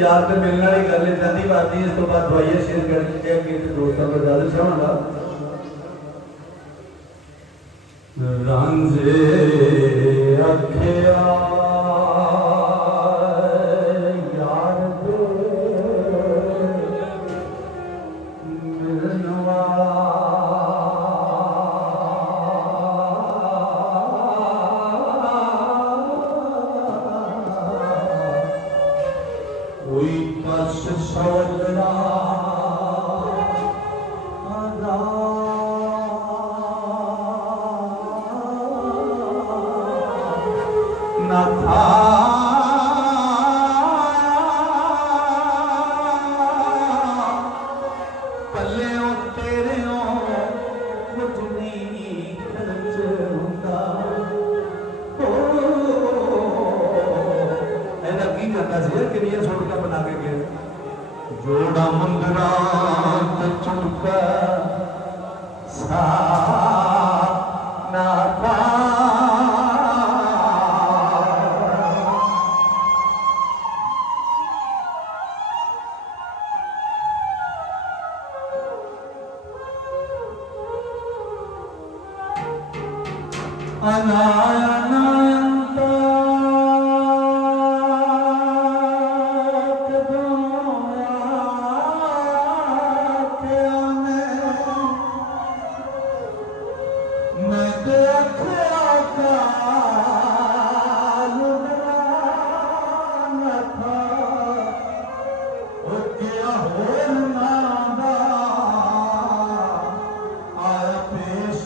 यार तो मिलने वाली गल जल्दी बात इस तो बाद दवाइयाँ शेयर करके अपने दोस्तों को ज़्यादा चाहूँगा रांझे अखिया यार दे मिलनवा कोई कस सवजना न था पल्ले तेरे कुछ नहीं खर्च होता ऐसा की करता सी कि ये छोड़ के बना के गए जोड़ा मंदरा चुका सा ना था अनायनता मैं देखा था लुटाना था वो क्या होना था आया पेश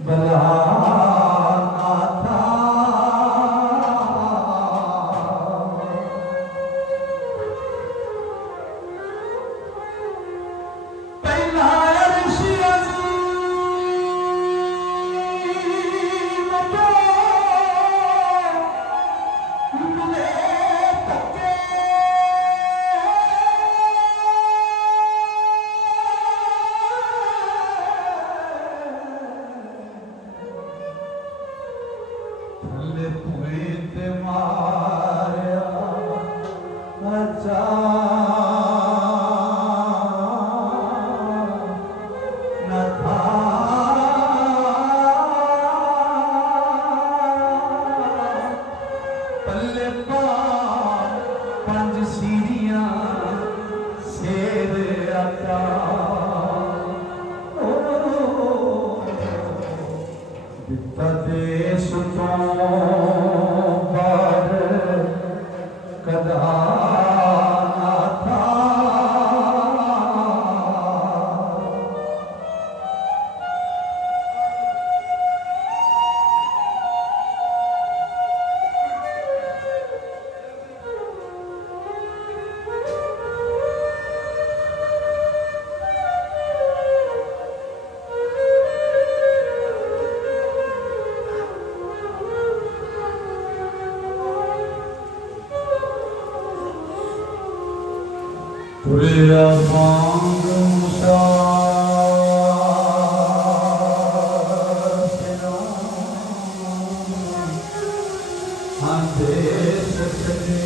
बला था पहला पंज सीढ़ियां शेर आता दिता देश तो बार कदा ना था Puriya Mangam Sasina Hante Sakne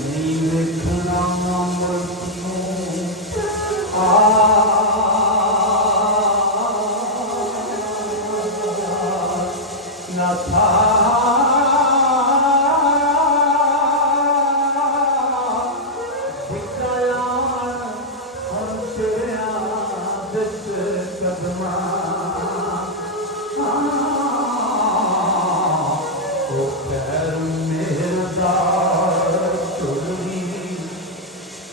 Nilekana Murtmu ना था दिखाया हम तेरा दिस कदमा ओ खैर मेरा चुरी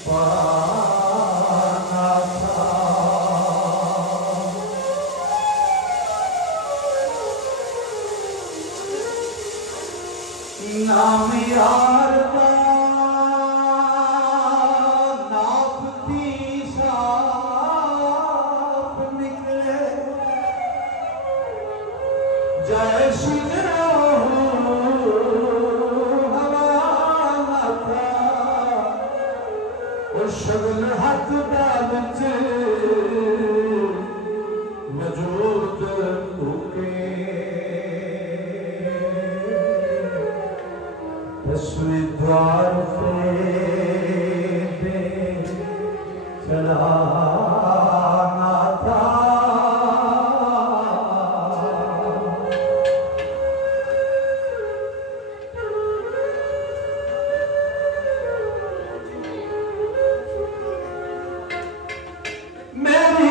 पाना था नाम यार का नाप थी सा दसवें द्वार पे चढ़ाना था। मेरी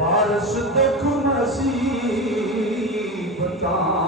वारस दुख नसीब का